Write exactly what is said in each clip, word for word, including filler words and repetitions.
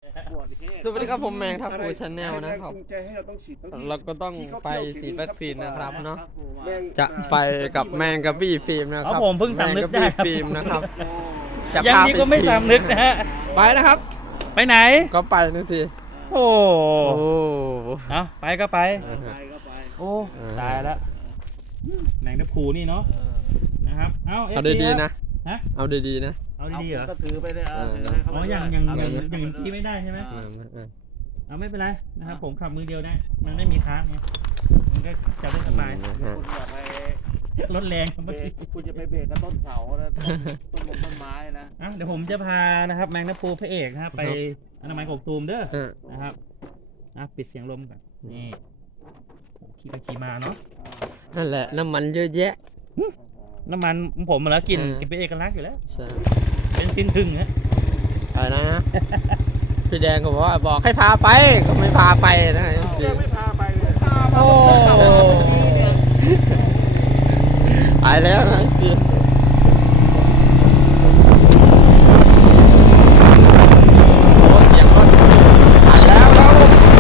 สวัสดีครับผมแมงทับปูชาแนลนะครับเราก็ต้องไปฉีดวัคซีนนะครับเนาะจะไปกับแมงกับพี่ฟิล์มนะครับผมเพิ่งสำนึกได้ฟิล์มนะครับยังนี้ก็ไม่สำนึกนะฮะไปนะครับไปไหนก็ไปนาทีโอ้โอ้เอาไปก็ไปโอ้ตายแล้วแมงทับพูนี่เนาะนะครับเอาเอาดีๆนะฮะเอาดีๆนะเอาดีๆเหรอก็ถือไปเลยอ๋ออย่างอย่างอย่างอย่างที่ไม่ได้ใช่ไหมเอาไม่เป็นไรนะครับผมขับมือเดียวได้มันไม่มีค้างไงมันก็จะได้สบายรถแรงคุณจะไปเบรกกับต้นเสาแล้วต้นมงต้นไม้นะเดี๋ยวผมจะพานะครับแมงทับพูพระเอกนะครับไปอนามัยกบตูมเด้อนะครับอ่ะปิดเสียงลมก่อนนี่ขี่ไปขี่มาเนาะนั่นแหละน้ำมันเยอะแยะน้ำมันผมมาแล้วกินกินเป็นเอกลักษณ์อยู่แล้วใช่เป็นสิ้นถึงฮะอะไรนะพี่แดงก็บอกว่าบอกให้พาไปก็ไม่พาไปนะไม่พาไปเลยโอ้ไปแล้วนะพี่โอ้เสียงรถไปแล้วแล้ว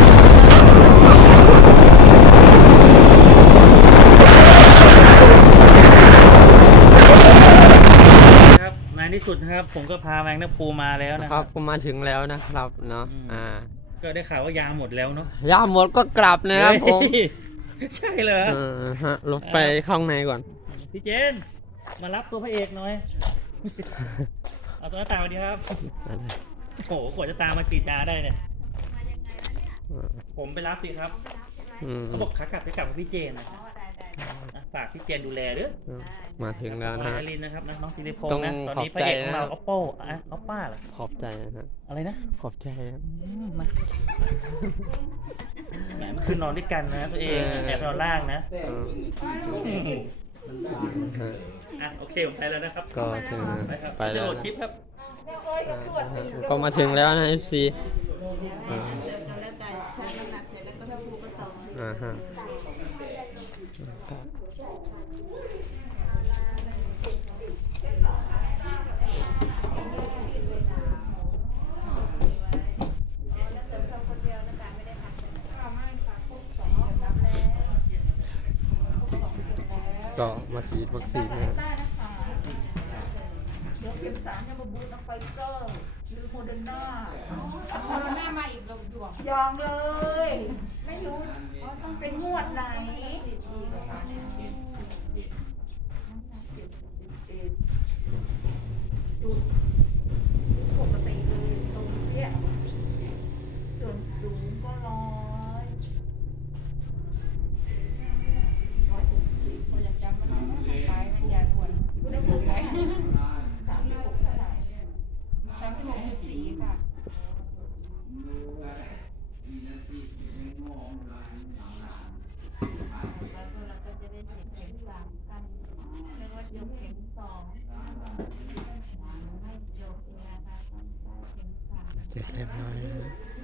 ในที่สุดนะครับผมก็พาแมงทับพูมาแล้วนะครับก็มาถึงแล้วนะครับเนาะอ่าก็ได้ข่าวว่ายาหมดแล้วเนาะยาหมดก็กลับนะครับผมใช่เหรอเออฮะลงไปข้างในก่อนพี่เจนมารับตัวพระเอกหน่อยเอาตัวหน้าตามาดีครับโอ้โหกว่าจะตามมากีดตาได้เนี่ยผมไปรับสิครับเขาบอกขากลับไปกลับกับพี่เจนนะฝากพี่เจนดูแลด้วยมาถึงแล้วนะลินนะครับน้องธีรพงศ์นะตอนนี้พระเอกของเรา oppo อ่ะ oppo เหรอขอบใจนะฮะอะไรนะขอบใจครับมาแหมเมื่อคืนนอนด้วยกันนะตัวเองแอบนอนล่างนะอ่ะโอเคผมไปแล้วนะครับก็ถึงไปแล้วคลิปครับก็มาถึงแล้วนะ เอฟ ซีอ่าฮะก็มาฉีดวัคซีนนะเดี๋ยวเข็มสามจะมาบูสต์ไฟเซอร์หรือโมเดอร์นาโมเดอร์นามาอีกแล้วดวงยองเลยไม่รู้ว่าต้องเป็นงวดไหนจุดปกติเลยตรงเนี้ยส่วนสูงก็ร้อยร้อยหกสิบคนอยากจำมันนะไปมันยาด่วนคุณได้พูดไหมสามสิบหกเท่าไหร่สามสิบหกจุดสี่ค่ะเราก็จะได้เห็นเข็มสามกันแล้วก็ยกเข็มสองไม่ยกนะคะต้องใช้เข็มสามเสร็จเรียบร้อยแล้ว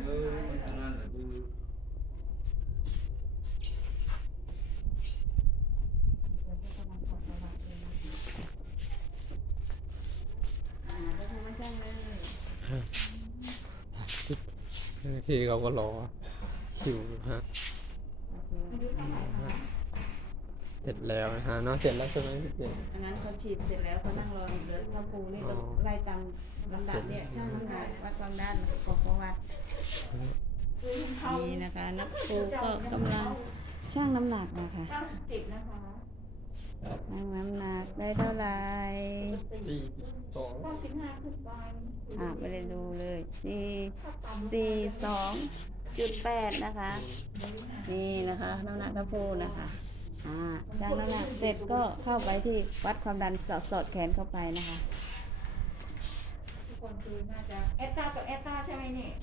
พี่เขาก็รอคิวฮะเสร็จแล้วนะฮะเนาะเสร็จแล้วใช่ไหมพี่เจนอันนั้นเขาฉีดเสร็จแล้วเขานั่งรออยู่เลยถ้าปูนี่ก็ไล่ตามลำดับเนี่ยช่างน้ำหนักวัดความดันกอกวัดนี่นะคะนักปูก็กำลังช่างน้ำหนักนะคะช่างน้ำหนักได้เท่าไหร่สี่สองอ่ะไม่ได้ดูเลยสี่สี่สองจุดแปดนะคะนี่นะคะน้ำหนักทัพพูนะคะอ่าช่างน้ำหนักเสร็จก็เข้าไปที่วัดความดันสอดสอดแขนเข้าไปนะคะทุกคนคือน่าจะเอสตากับเอสตาใช่ไหมนี่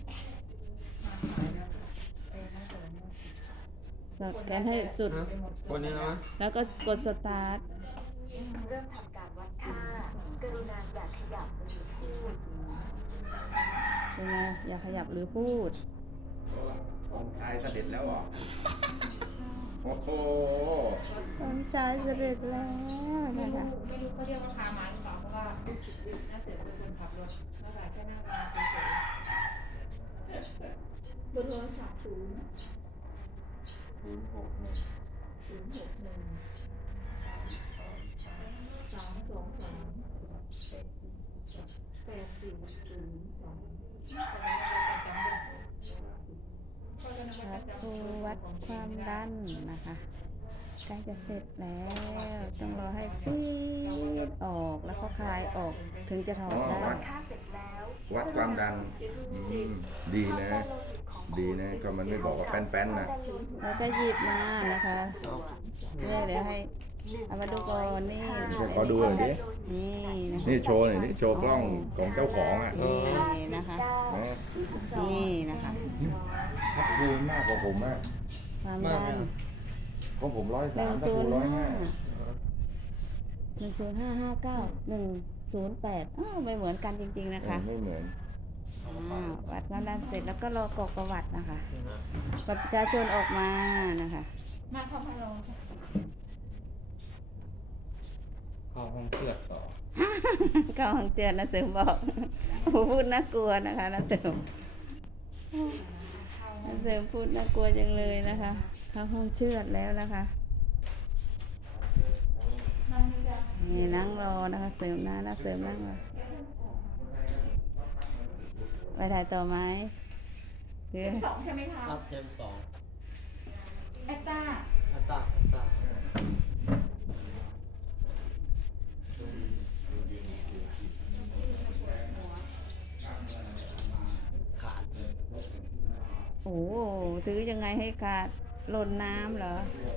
สอดแขนให้สุดคนนี้นะแล้วก็กดสตาร์ทเริ่มทำการวัดค่ากรุณาอย่าขยับหรือพูดเป็นไงอย่าขยับหรือพูดองค์ชายเสด็จแล้วเหรอโอ้โหองค์ชายเสด็จแล้วนะคะไม่รู้เขาเรียกว่าพามาหรือเปล่าเพราะว่าน่าเสือเป็นคนขับรถน่าจะแค่นั่งมาเฉยอร์โทรศัพท์ศูนย์ศูนย์หกหนึ่งศูนย์หกหนึ่งสามสองสามแปดสี่ศูนย์สองวัดครูวัดความดันนะคะใกล้จะเสร็จแล้วต้องรอให้ปี๊ดออกแล้วก็คลายออกถึงจะถอดได้วัดค่าเสร็จแล้ววัดความดันอืมดีนะ ดีนะ ก็มันไม่บอกว่าแป้นๆนะแล้วก็หยิบมานะคะเดี๋ยวเดี๋ยวให้เอามาดูก่อนนี่ขอดูหน่อยดินี่นะคะนี่โชว์หน่อยนี่โชว์กล้องของเจ้าของอ่ะนี่นะคะนะนี่นะคะพัดภูมิมากกว่าผมมากความมากดันเลยของผมร้อยหสานึ่มงพัดศูภูนย์ร้อยห้าห้าหนึ่งศูนย์ห้าห้าเก้าหนึ่งศูนย์แปดอ้าวไม่เหมือนกันจริงๆนะคะไม่เหมือนอ่าวัดความดันเสร็จแล้วก็รอกรอกประวัตินะคะบัตรประชาชนออกมานะคะมาเข้ามาลองเข้าห้องเชือดต่อเข้าห้องเตือนนะเสริมบอกโอ้โหพูดน่ากลัวนะคะนะเสริมนะเสริมพูดน่ากลัวจังเลยนะคะ เข้าห้องเชือดแล้วนะคะนี่นั่งรอนะคะ เสริมนะนะเสริมนั่งรอไปถ่ายต่อไหมหรือสองใช่ไหมคะรับเทมสองแอตต้าอัตตาอัตตาโอ้โหถือยังไงให้ขาดหล่นน้ำเหรอ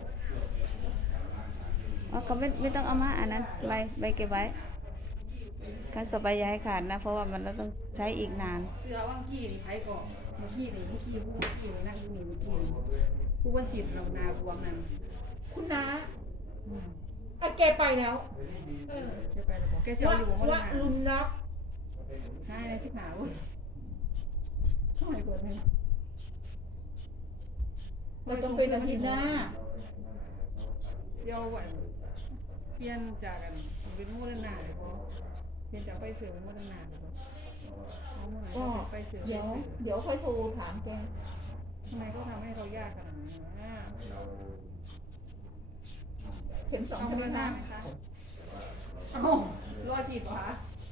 อ๋อเขาไม่ไม่ต้องเอามาอันนั้นใบใบเก็บไว้ครั้งต่อไปอย่าให้ขาดนะ เพราะว่ามันเราต้องใช้อีกนานเสือว่างกี้นี่ไผก่อนเมื่อกี้นี่เมื่อกี้ผู้เมื่อกี้นี่นั่งอยู่นี่เมื่อกี้นี่ผู้วันศิลป์เรานาบวมนั่นคุณน้าอ่ะแกไปแล้วเออแกไปแล้วบอกแกเสียอยู่ว่าลุนรักใช่ชิบหาวเข้าไปก่อนเลยเราต้องเป็นอาทิตย์หน้าเดี๋ยววันเปลี่ยนจากกันเป็นโมเดอร์นาเลยพอเปลี่ยนจากไฟเสือเป็นโมเดอร์นาเลยพอเอาเมื่อไหร่ก็เป็นไฟเสือเดี๋ยวเดี๋ยวค่อยโทรถามแกทำไมก็ทำให้เขายากขนาดนี้นเข็มสองเอาใช่ไหเมื่มอหน้าคะไหมคะเอารอฉีดเหรอคะ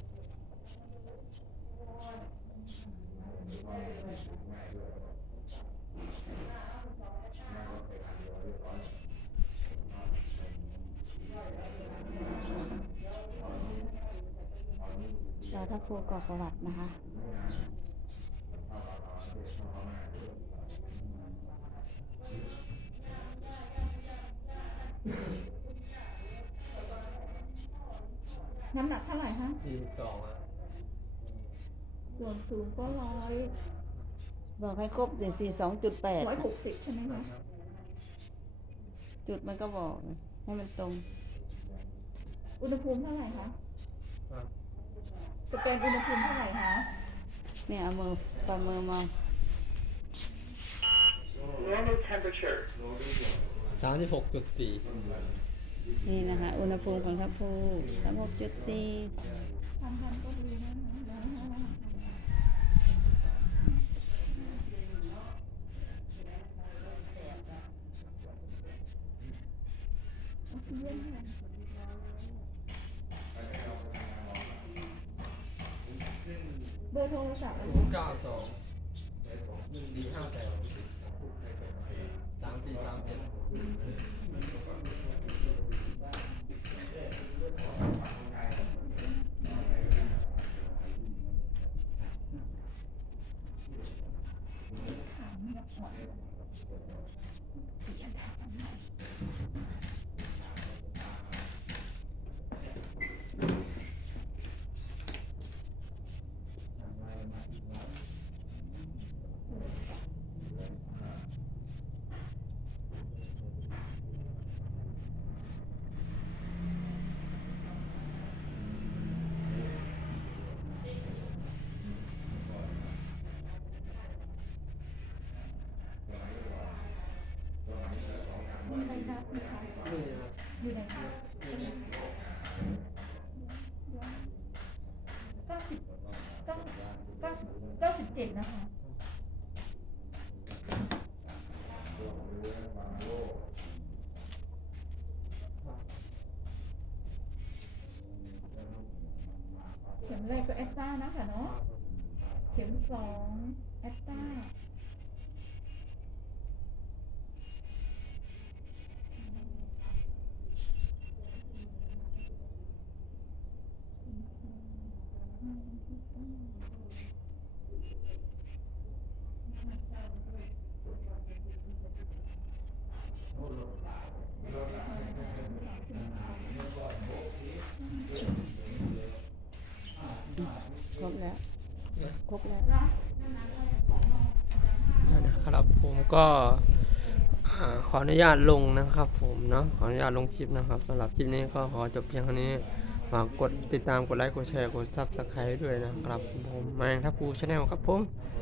เราถ้าครูกรอกประวัตินะคะน้ำหนักเท่าไหร่ฮะสี่สิบสองอ่ะส่วนสูงก็ร้อยบอกให้ครบเดี๋ยวสี่สองจุดแปดร้อยหกสิบใช่ไหมคะจุดมันก็บอกให้มันตรงอุณหภูมิเท่าไหร่คะครับสแกนอุณหภูมิเท่าไหร่คะเนี่ยเอามือประมือมาสามสิบหกจุดสี่นี่นะคะ อุณหภูมิของทัพพูสามหกจุดสี่ทำทันก็ดีนะออกซิเจนค่ะ เบอร์โทรศัพท์ศูนย์เก้าสองหนึ่งสี่ห้าแปดสามสี่สามเจ็ดมีใครรับไหมคะนี่นะครับอยู่ไหนคะเก้าสิบเก้าเก้าสิบเก้าสิบเจ็ดนะคะต้านะคะเนาะเข็มสองแอตตาครบแล้วครบแล้วนะครับผมก็อ่าขออนุญาตลงนะครับผมเนาะขออนุญาตลงคลิปนะครับสำหรับคลิปนี้ก็ขอจบเพียงเท่านี้ฝากกดติดตามกดไลค์กดแชร์กดซับสไครต์ด้วยนะครับผมแมงทัพพูชาแนลครับผม